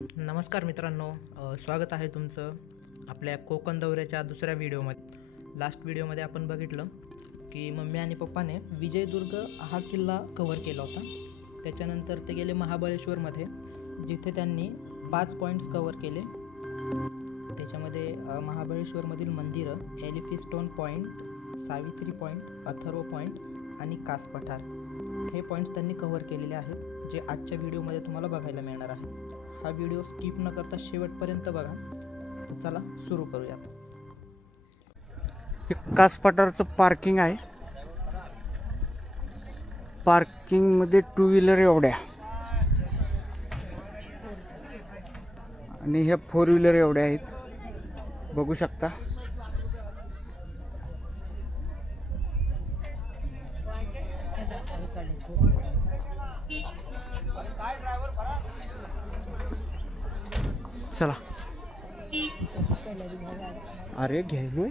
नमस्कार मित्रांनो, स्वागत आहे तुमचं आपल्या कोकण दौऱ्याच्या दुसऱ्या व्हिडिओमध्ये। लास्ट व्हिडिओमध्ये आपण बघितलं की मम्मी आणि पप्पाने विजयदुर्ग हा किल्ला कव्हर केला होता। त्याच्यानंतर ते गेले महाबळेश्वरमध्ये, जिथे त्यांनी 5 पॉईंट्स कव्हर केले। त्याच्यामध्ये महाबळेश्वरमधील मंदिरं, Elphinstone point, Savitri point, Atharva point आणि कास पठार हे पॉईंट्स त्यांनी कव्हर केलेले आहेत, जे आजच्या व्हिडिओमध्ये तुम्हाला बघायला मिळणार आहे। हा व्हिडिओ स्किप न करता शेवटपर्यंत बघा। तर चला सुरू करूयात। हे कास पठारचं पार्किंग आहे। पार्किंग मध्ये 2 व्हीलर एवढ्या आणि ह्या 4 व्हीलर एवढ्या आहेत, बघू शकता। चला, अरे घ्यायलोय।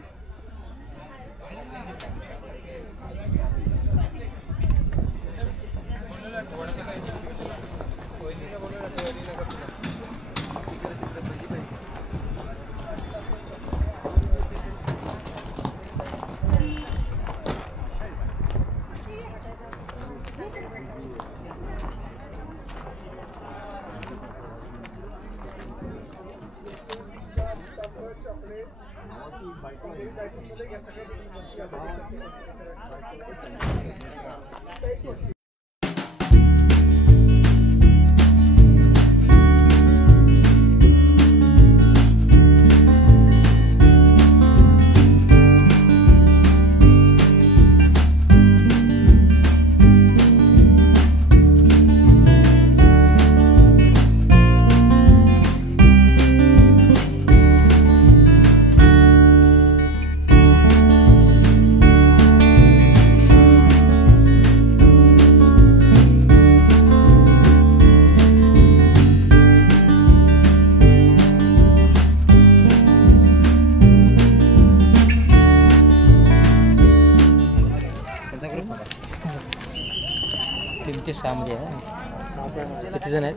ते सामने आहे। किती जण आहेत?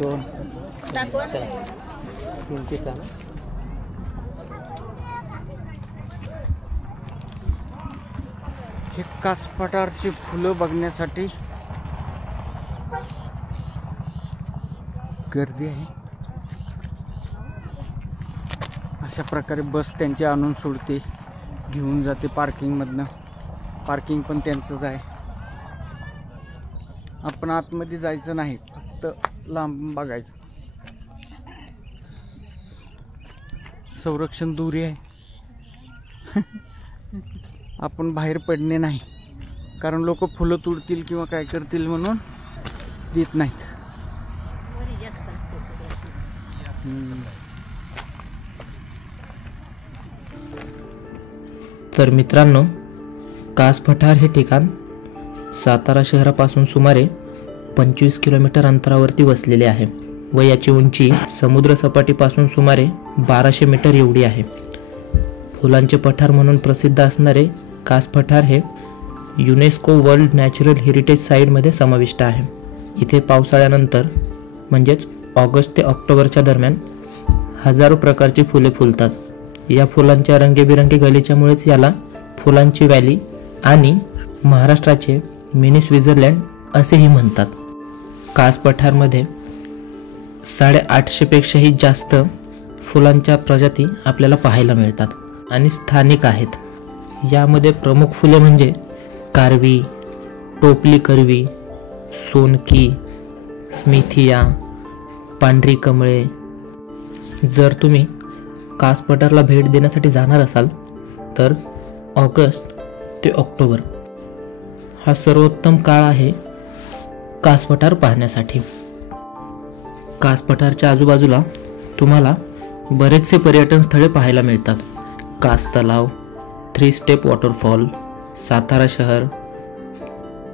2 चला 3 चला। हे कास पठारची फुलं बघण्यासाठी गर्दी आहे। अशा प्रकारे बस त्यांची आणून सोडते, घेऊन जाते पार्किंगमधनं। पार्किंग पण त्यांचंच आहे। आपण आतमध्ये जायचं नाही, फक्त लांब बघायचं। संरक्षण दूरी आहे। आपण बाहेर पडणे नाही, कारण लोक फुलं तोडतील किंवा काय करतील म्हणून देत नाहीत। तर मित्रांनो, कास पठार हे ठिकाण सातारा शहरापासून सुमारे 25 किलोमीटर अंतरावरती वसलेले आहे व याची उंची समुद्र सपाटीपासून सुमारे 1200 मीटर एवढी आहे। फुलांचे पठार म्हणून प्रसिद्ध असणारे कास पठार हे युनेस्को वर्ल्ड नॅचरल हेरिटेज साईटमध्ये समाविष्ट आहे। इथे पावसाळ्यानंतर म्हणजेच ऑगस्ट ते ऑक्टोबरच्या दरम्यान हजारो प्रकारची फुले फुलतात। या फुलांच्या रंगीबेरंगी गलिच्यामुळेच याला फुलांची व्हॅली आणि महाराष्ट्राचे मिनी स्वित्झर्लंड असेही म्हणतात। कास पठारमध्ये 850 पेक्षाही जास्त फुलांच्या प्रजाती आपल्याला पाहायला मिळतात आणि स्थानिक आहेत। यामध्ये प्रमुख फुले म्हणजे कारवी, टोपली करवी, सोनकी, स्मिथिया, पांढरी कमळे। जर तुम्ही कास पठारला भेट देण्यासाठी जाणार असाल तर ऑगस्ट ते ऑक्टोबर हा सर्वोत्तम काळ आहे कास पठार पाहण्यासाठी। कास पठारच्या आजूबाजूला तुम्हाला बरेचसे पर्यटन स्थळे पाहायला मिळतात। कास तलाव, 3 स्टेप वॉटरफॉल, सातारा शहर,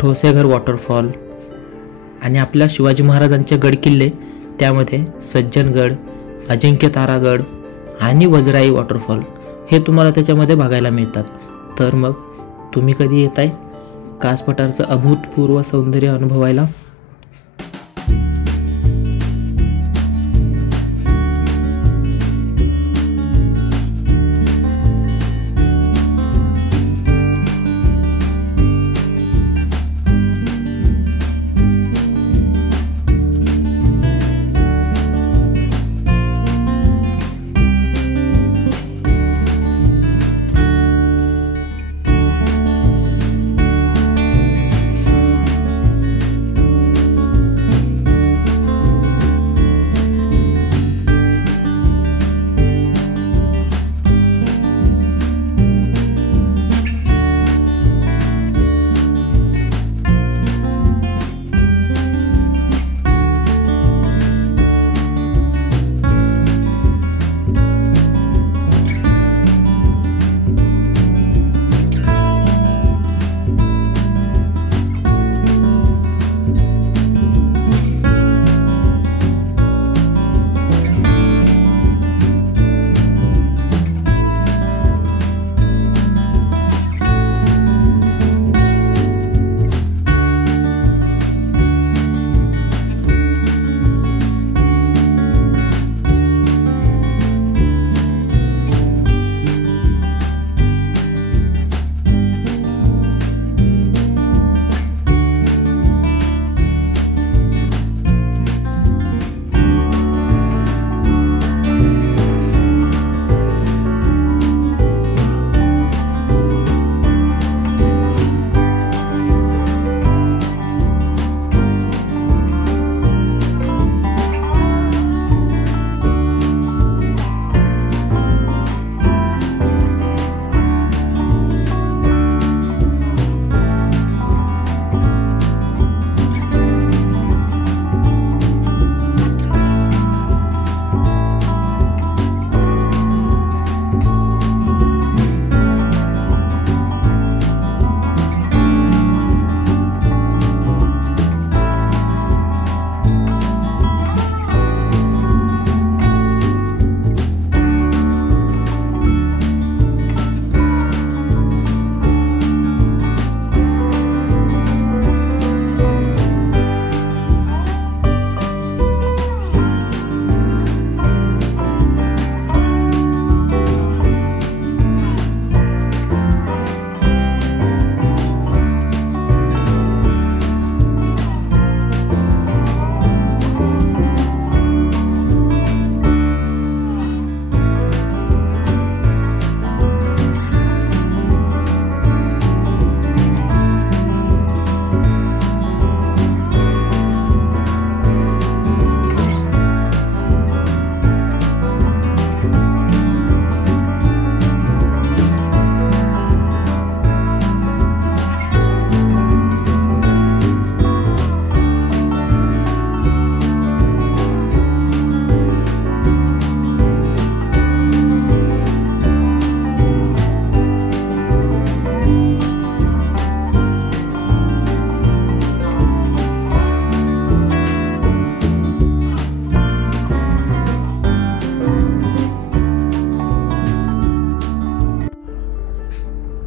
ठोसेघर वॉटरफॉल आणि आपल्या शिवाजी महाराजांचे गड किल्ले, त्यामध्ये सज्जनगड, अजिंक्य तारागड आणि वजराई वॉटरफॉल हे तुम्हाला त्याच्यामध्ये बघायला मिळतात। तर मग तुम्ही कधी येताय कास पठारचं अभूतपूर्व सौंदर्य अनुभवायला?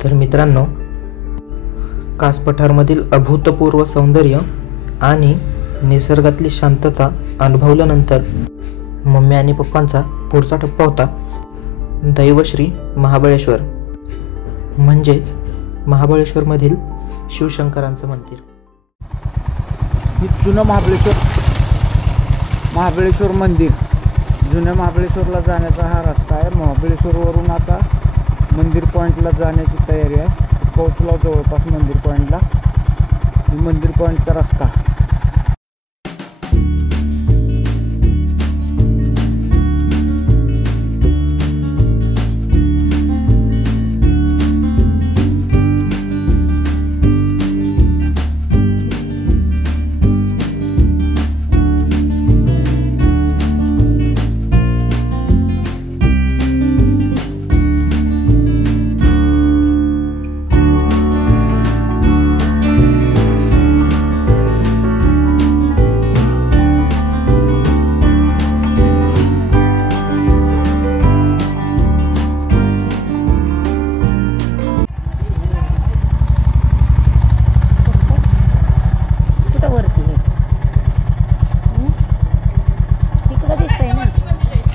तर मित्रांनो, कास पठारमधील अभूतपूर्व सौंदर्य आणि निसर्गातली शांतता अनुभवल्यानंतर मम्मी आणि पप्पांचा पुढचा टप्पा होता दैवश्री महाबळेश्वर, म्हणजेच महाबळेश्वरमधील शिवशंकरांचं मंदिर. हे जुनं महाबळेश्वर मंदिर. जुन्या महाबळेश्वरला जाण्याचा हा रस्ता आहे. महाबळेश्वरवरून आता मंदिर पॉईंटला जाण्याची तयारी आहे. पोहोचलो जवळपास मंदिर पॉईंटला. मंदिर पॉईंटचा रस्ता.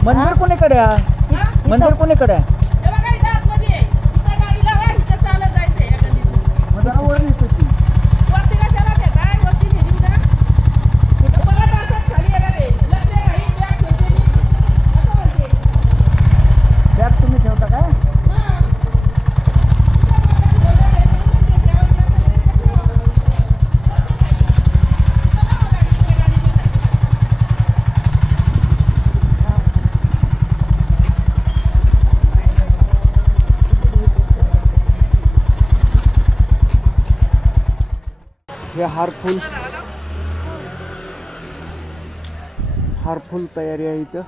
मंदिर कोणीकडे आहे? मंदिर कोणीकडे आहे? तुम्ही ठेवता काय? हे हारफुल तयारी आहे इथं.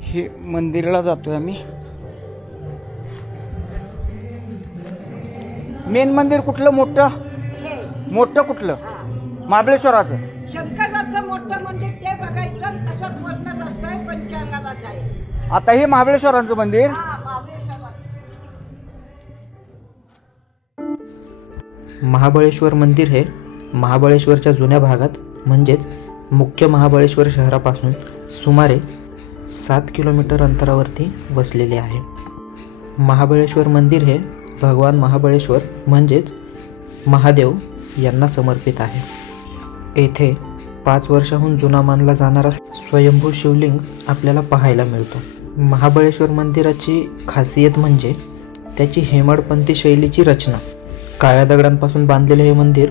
हे मंदिराला जातोय आम्ही. मेन मंदिर कुठलं? मोठं कुठलं? महाबळेश्वराचं. शंकराचं मोठं मंदिर ते बघायचं. तसंच वरनं रस्ता आहे, पंचांगालाच आहे. आता हे महाबळेश्वरांचं मंदिर. महाबळेश्वर मंदिर हे महाबळेश्वरच्या जुन्या भागात म्हणजेच मुख्य महाबळेश्वर शहरापासून सुमारे 7 किलोमीटर अंतरावरती वसलेले आहे. महाबळेश्वर मंदिर हे भगवान महाबळेश्वर म्हणजेच महादेव यांना समर्पित आहे. येथे 5 वर्षाहून जुना मानला जाणारा स्वयंभू शिवलिंग आपल्याला पाहायला मिळतो. महाबळेश्वर मंदिराची खासियत म्हणजे त्याची हेमाडपंथी शैलीची रचना. काळ्या दगडांपासून बांधलेले हे मंदिर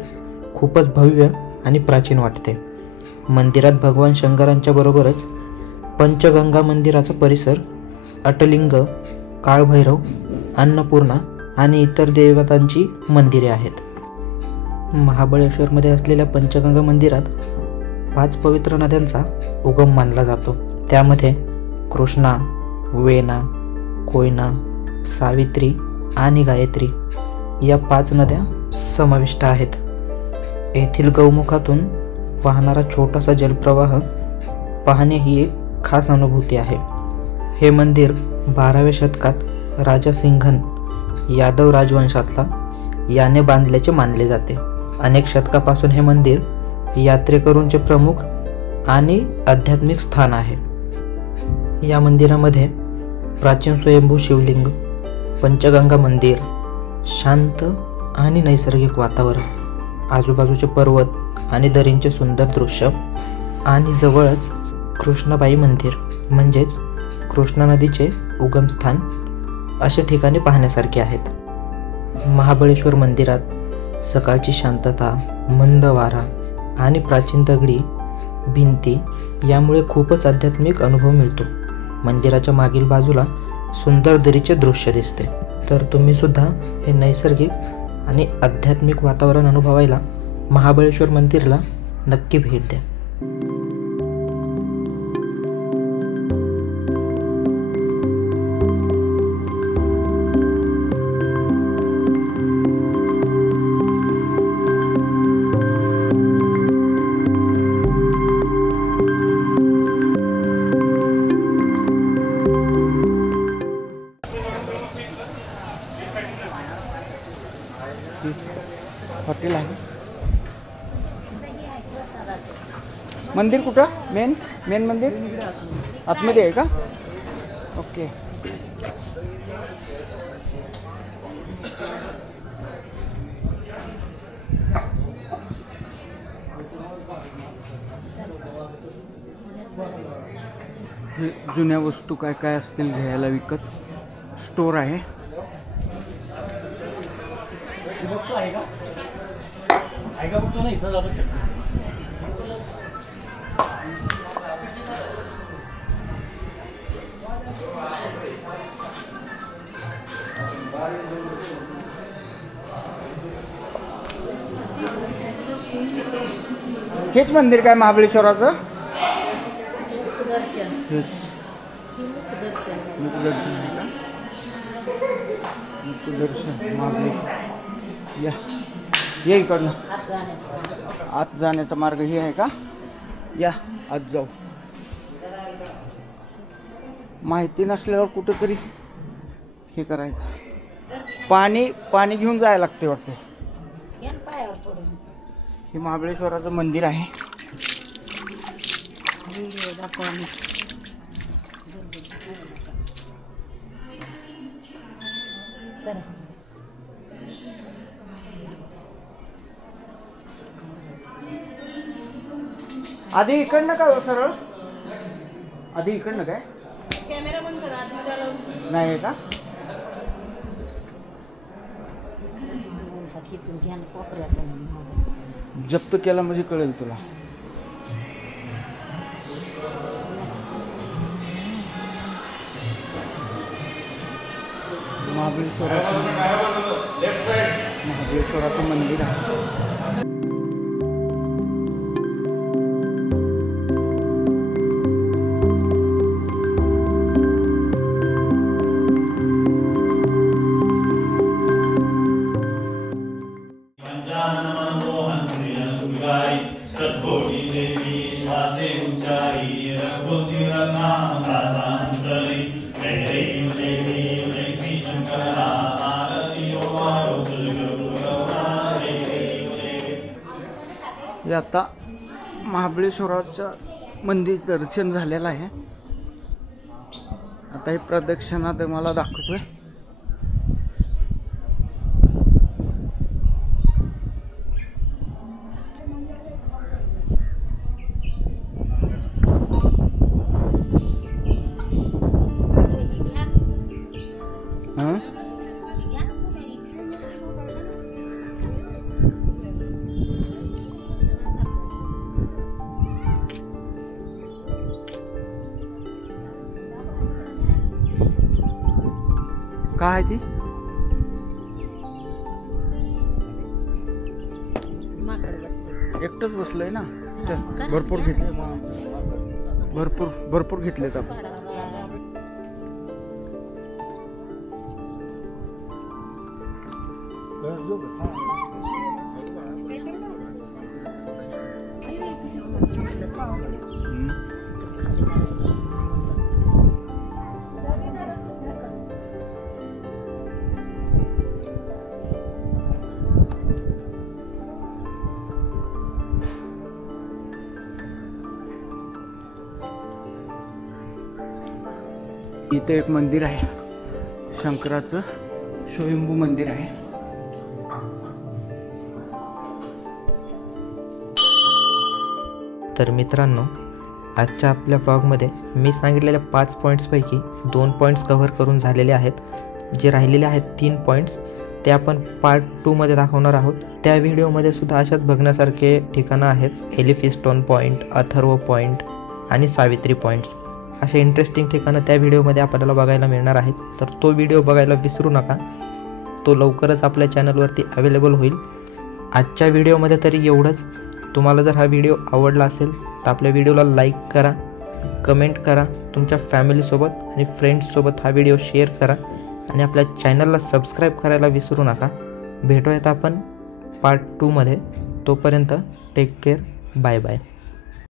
खूपच भव्य आणि प्राचीन वाटते. मंदिरात भगवान शंकरांच्या बरोबरच पंचगंगा मंदिराचा परिसर, अटलिंग, काळभैरव, अन्नपूर्णा आणि इतर देवतांची मंदिरे आहेत. महाबळेश्वरमध्ये असलेल्या पंचगंगा मंदिरात 5 पवित्र नद्यांचा उगम मानला जातो. त्यामध्ये कृष्णा, वेना, कोयना, सावित्री आणि गायत्री या 5 नद्या समाविष्ट आहेत. येथील गौमुखातून वाहणारा छोटासा जलप्रवाह पाहणे ही एक खास अनुभूती आहे. हे मंदिर 12व्या शतकात राजा सिंघन यादव राजवंशातला याने बांधल्याचे मानले जाते. अनेक शतकापासून हे मंदिर यात्रेकरूंचे प्रमुख आणि आध्यात्मिक स्थान आहे. या मंदिरामध्ये प्राचीन स्वयंभू शिवलिंग, पंचगंगा मंदिर, शांत आणि नैसर्गिक वातावरण, आजूबाजूचे पर्वत आणि दरींचे सुंदर दृश्य आणि जवळच कृष्णाबाई मंदिर म्हणजेच कृष्णा नदीचे उगमस्थान असे ठिकाणे पाहण्यासारखे आहेत. महाबळेश्वर मंदिरात सकाळची शांतता, मंद वारा आणि प्राचीन दगडी भिंती यामुळे खूपच आध्यात्मिक अनुभव मिळतो. मंदिराच्या मागील बाजूला सुंदर दरीचे दृश्य दिसते. तर तुम्ही सुद्धा हे नैसर्गिक आणि आध्यात्मिक वातावरण अनुभवायला महाबळेश्वर मंदिरला नक्की भेट द्या. हॉटेल आहे. मंदिर कुठं मेन मंदिर आतमध्ये आहे का? ओके. हे जुन्या वस्तू काय काय असतील घ्यायला विकत स्टोर आहे. हेच मंदिर काय महाबळेश्वराचं? मुखदर्शन महाबळेश्वर. या इकडनं आत जाण्याचा मार्ग हे आहे का? या आत जाऊ. माहिती नसल्यावर कुठेतरी हे करायचं. पाणी घेऊन जायला लागते वाटते. हे महाबळेश्वराचं मंदिर आहे. आधी इकडनं का सरळ? आधी इकडनं काय? कॅमेरा बंद करा. नाही का? जप्त केला म्हणजे कळेल तुला. महाबळेश्वराचं मंदिर आहे. हे आता महाबळेश्वराचं मंदिर दर्शन झालेलं आहे. आता हे प्रदक्षिणा ते मला दाखवतोय. काय आहे ती? एकटंच बसलंय ना. भरपूर घेतले. भरपूर घेतलेत आपण. इथे एक मंदिर आहे, शंकराचं स्वयंभू मंदिर आहे. तर मित्रांनो, आजच्या आपल्या व्लॉगमध्ये मी सांगितलेल्या 5 पॉईंट्सपैकी 2 पॉईंट्स कव्हर करून झालेले आहेत. जे राहिलेले आहेत 3 पॉईंट्स ते आपण पार्ट 2 मध्ये दाखवणार आहोत. त्या व्हिडिओमध्ये सुद्धा अशाच बघण्यासारखे ठिकाणं आहेत. एलिफिस्टोन पॉईंट, अथर्व पॉईंट आणि सावित्री पॉईंट्स असे इंटरेस्टिंग ठिकाणं त्या व्हिडिओमध्ये आपल्याला बघायला मिळणार आहेत. तर तो व्हिडिओ बघायला विसरू नका. तो लवकरच आपल्या चॅनलवरती अवेलेबल होईल. आजच्या व्हिडिओमध्ये तरी एवढंच. तुम्हाला जर हा व्हिडिओ आवडला असेल तर आपल्या व्हिडिओला लाईक करा, कमेंट करा, तुमच्या फॅमिलीसोबत आणि फ्रेंड्ससोबत हा व्हिडिओ शेअर करा आणि आपल्या चॅनलला सबस्क्राईब करायला विसरू नका. भेटूयात आपण पार्ट 2 मध्ये. तोपर्यंत टेक केअर. Bye bye.